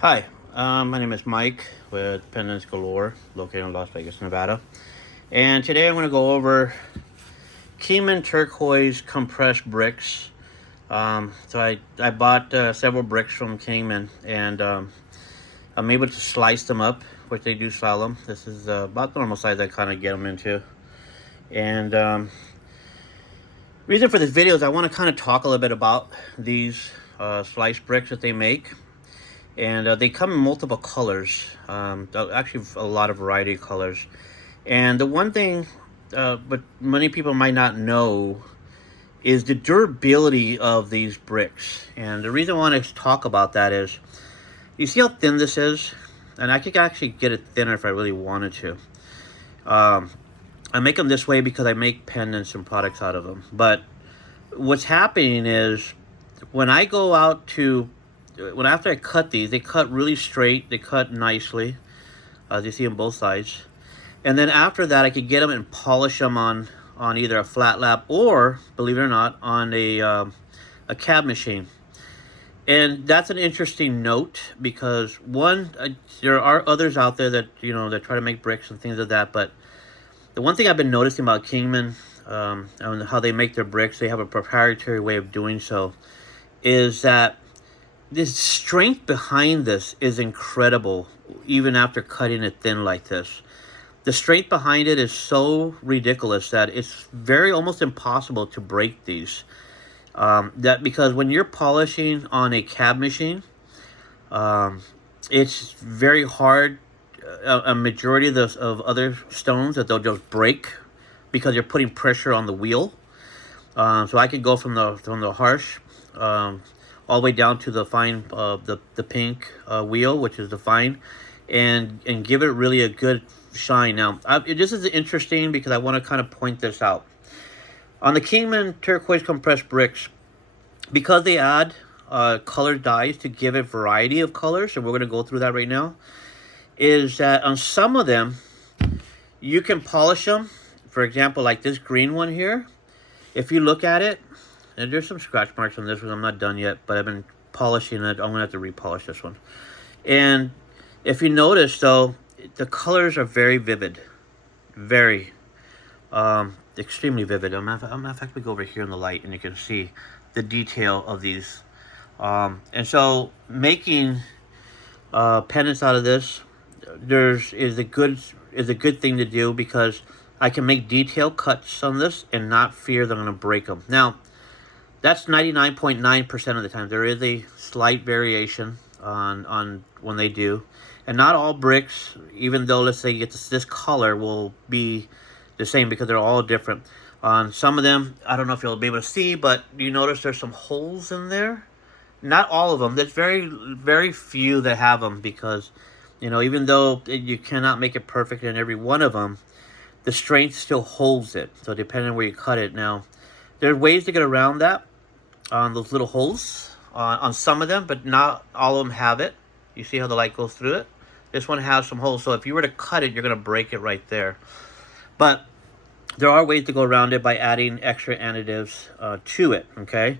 Hi, my name is Mike with Pendants Galore, located in Las Vegas, Nevada. And today I'm going to go over Kingman Turquoise compressed bricks. So I bought several bricks from Kingman, and I'm able to slice them up, which they do sell them. This is about the normal size I kind of get them into. And reason for this video is I want to kind of talk a little bit about these sliced bricks that they make. And they come in multiple colors, actually a lot of variety of colors. And the one thing, but many people might not know, is the durability of these bricks. And the reason I want to talk about that is, you see how thin this is? And I could actually get it thinner if I really wanted to. I make them this way because I make pendants and products out of them. But what's happening is, when I go out to after I cut these, they cut really straight, they cut nicely, as you see on both sides. And then after that, I could get them and polish them on either a flat lap or, believe it or not, on a cab machine. And that's an interesting note because, one, there are others out there that, that try to make bricks and things like that. But the one thing I've been noticing about Kingman, and how they make their bricks, they have a proprietary way of doing so, is that the strength behind this is incredible, even after cutting it thin like this. The strength behind it is so ridiculous that it's almost impossible to break these. Because when you're polishing on a cab machine, it's very hard. A majority of other stones that they'll just break because you're putting pressure on the wheel. So I could go from the harsh, all the way down to the fine, the pink wheel, which is the fine, and give it really a good shine. Now, this is interesting because I want to kind of point this out. On the Kingman Turquoise compressed bricks, because they add colored dyes to give it variety of colors, and we're going to go through that right now, is that on some of them, you can polish them. For example, like this green one here, if you look at it, and there's some scratch marks on this one. I'm not done yet, but I've been polishing it. I'm going to have to repolish this one. And if you notice, though, the colors are very vivid. Very, extremely vivid. I'm in fact, we go over here in the light, and you can see the detail of these. And so making pendants out of this, is a good thing to do, because I can make detail cuts on this and not fear that I'm going to break them. Now, that's 99.9% of the time. There is a slight variation on when they do. And not all bricks, even though, let's say, you get this color, will be the same, because they're all different. On some of them, I don't know if you'll be able to see, but you notice there's some holes in there. Not all of them. There's very, very few that have them, because, even though you cannot make it perfect in every one of them, the strength still holds it. So depending on where you cut it. Now, there are ways to get around that, on those little holes on some of them, but not all of them have it. You see how the light goes through it? This one has some holes, so if you were to cut it, you're going to break it right there. But there are ways to go around it by adding extra additives to it, okay?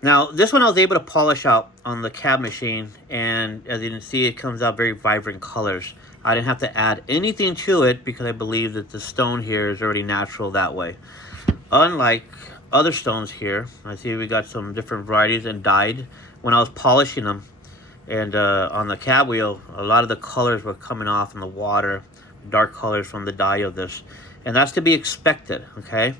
Now, this one I was able to polish out on the cab machine, and as you can see, it comes out very vibrant colors. I didn't have to add anything to it because I believe that the stone here is already natural that way. Unlike other stones here, I see we got some different varieties and dyed. When I was polishing them, and on the cab wheel, a lot of the colors were coming off in the water, dark colors from the dye of this, and that's to be expected. Okay.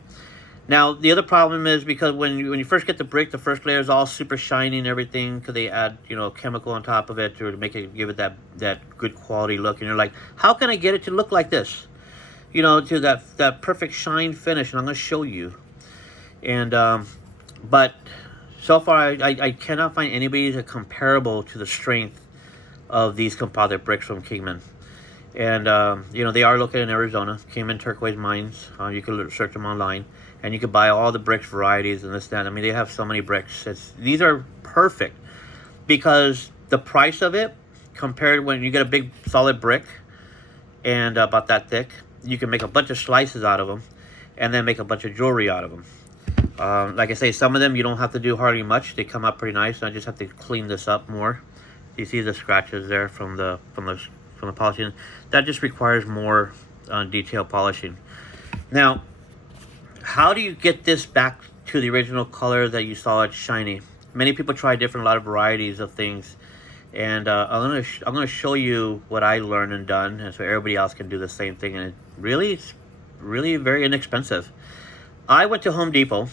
Now, the other problem is, because when you first get the brick, the first layer is all super shiny and everything, because they add chemical on top of it to make it, give it that good quality look, and you're like, how can I get it to look like this? To that perfect shine finish, and I'm going to show you. And but so far, I cannot find anybody that's comparable to the strength of these composite bricks from Kingman. And they are located in Arizona, Kingman Turquoise mines. You can search them online, and you can buy all the bricks varieties and this, that. I mean, they have so many bricks. These are perfect, because the price of it, compared when you get a big solid brick and about that thick, you can make a bunch of slices out of them, and then make a bunch of jewelry out of them. Like I say, some of them you don't have to do hardly much. They come out pretty nice. I just have to clean this up more You see the scratches there from the polishing. That just requires more detail polishing. Now, how do you get this back to the original color that you saw it shiny? Many people try a lot of varieties of things, and I'm gonna show you what I learned and done, and so everybody else can do the same thing. And it's really very inexpensive. I went to Home Depot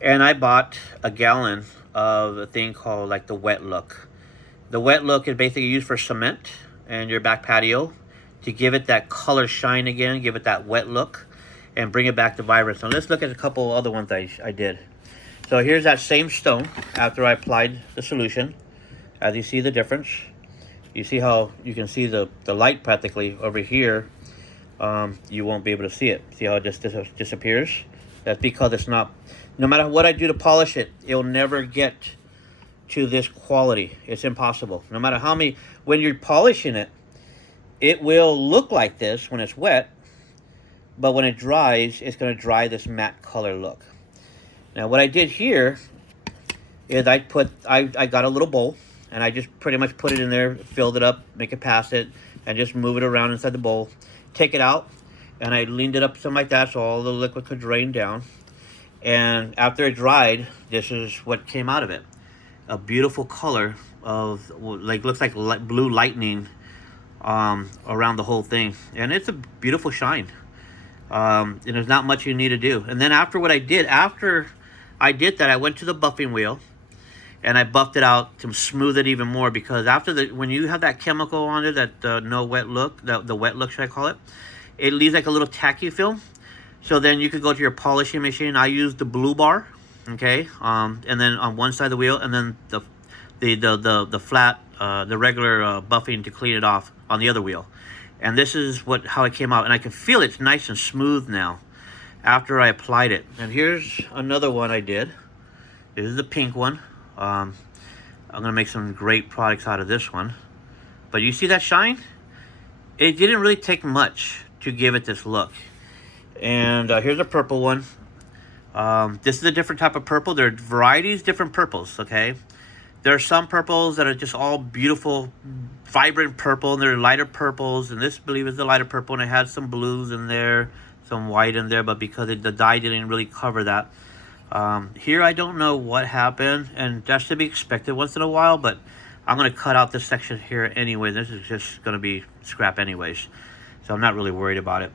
and I bought a gallon of a thing called like the wet look. The wet look is basically used for cement and your back patio to give it that color shine again, give it that wet look, and bring it back to vibrance. Now let's look at a couple other ones I did. So here's that same stone after I applied the solution. As you see the difference, you see how you can see the light practically over here. You won't be able to see it. See how it just disappears? That's because it's not, no matter what I do to polish it, it'll never get to this quality. It's impossible. No matter how many, when you're polishing it, it will look like this when it's wet, but when it dries, it's going to dry this matte color look. Now what I did here is I got a little bowl, and I just pretty much put it in there, filled it up, make it past it, and just move it around inside the bowl. Take it out, and I leaned it up something like that so all the liquid could drain down. And after it dried, this is what came out of it. A beautiful color of, like, looks like blue lightning around the whole thing. And it's a beautiful shine. And there's not much you need to do. And then after I did that, I went to the buffing wheel and I buffed it out to smooth it even more, because when you have that chemical on it, that no wet look, the wet look, should I call it, it leaves like a little tacky film. So then you could go to your polishing machine. I use the blue bar, okay, and then on one side of the wheel, and then the flat, the regular buffing to clean it off on the other wheel. And this is how it came out, and I can feel it's nice and smooth now after I applied it. And here's another one I did. This is the pink one. I'm gonna make some great products out of this one. But you see that shine? It didn't really take much to give it this look. And here's a purple one. This is a different type of purple. There are varieties, different purples, okay? There are some purples that are just all beautiful, vibrant purple, and there are lighter purples, and this, I believe, is the lighter purple, and it had some blues in there, some white in there, but because the dye didn't really cover that. Here, I don't know what happened, and that's to be expected once in a while, but I'm going to cut out this section here anyway. This is just going to be scrap anyways, so I'm not really worried about it.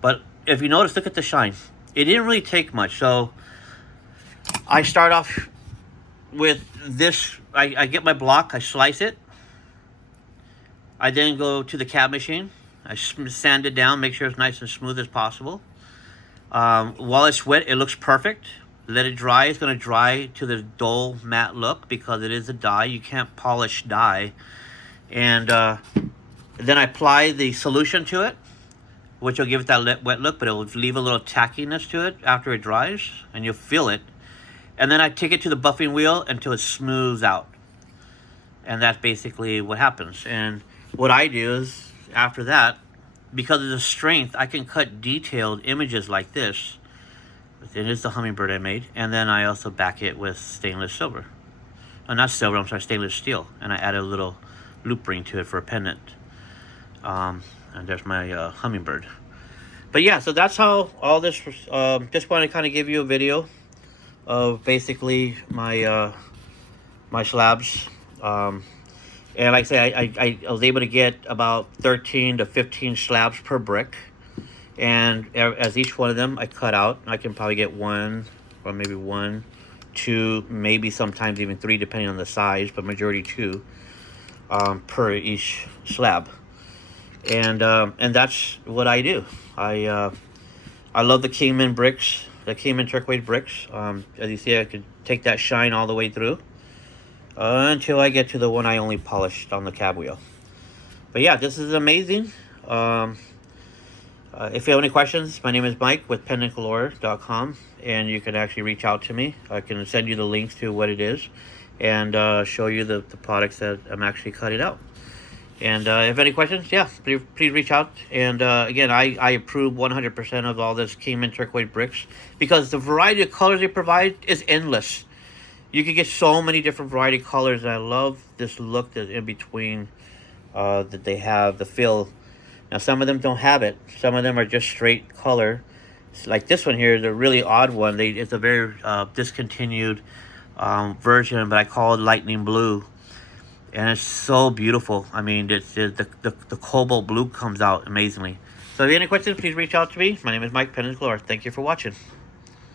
But if you notice, look at the shine. It didn't really take much. So I start off with this. I get my block, I slice it. I then go to the cab machine. I sand it down, make sure it's nice and smooth as possible. While it's wet, it looks perfect. Let it dry. It's going to dry to the dull matte look because it is a dye. You can't polish dye. And then I apply the solution to it, which will give it that wet look, but it will leave a little tackiness to it after it dries, and you'll feel it. And then I take it to the buffing wheel until it smooths out. And that's basically what happens. And what I do is, after that, because of the strength, I can cut detailed images like this. It is the hummingbird I made. And then I also back it with stainless silver. Not silver, I'm sorry, stainless steel. And I added a little loop ring to it for a pendant. And there's my hummingbird. But yeah, so that's how all this, just want to kind of give you a video of basically my my slabs. And like I say, I was able to get about 13 to 15 slabs per brick. And as each one of them I cut out, I can probably get one, or maybe one, two, maybe sometimes even three, depending on the size, but majority two per each slab. And that's what I do. I love the Kingman bricks, the Kingman Turquoise bricks. As you see, I could take that shine all the way through until I get to the one I only polished on the cab wheel. But yeah, this is amazing. If you have any questions, my name is Mike with PendantGalore.com, and you can actually reach out to me. I can send you the links to what it is and show you the products that I'm actually cutting out. And if any questions, yeah, please reach out. And again, I approve 100% of all this Kingman Turquoise bricks because the variety of colors they provide is endless. You can get so many different variety of colors. And I love this look that's in between that they have the fill. Now some of them don't have it. Some of them are just straight color. It's like this one here is a really odd one. It's a very discontinued version, but I call it lightning blue. And it's so beautiful. I mean, the cobalt blue comes out amazingly. So if you have any questions, please reach out to me. My name is Mike, Pendants Galore. Thank you for watching.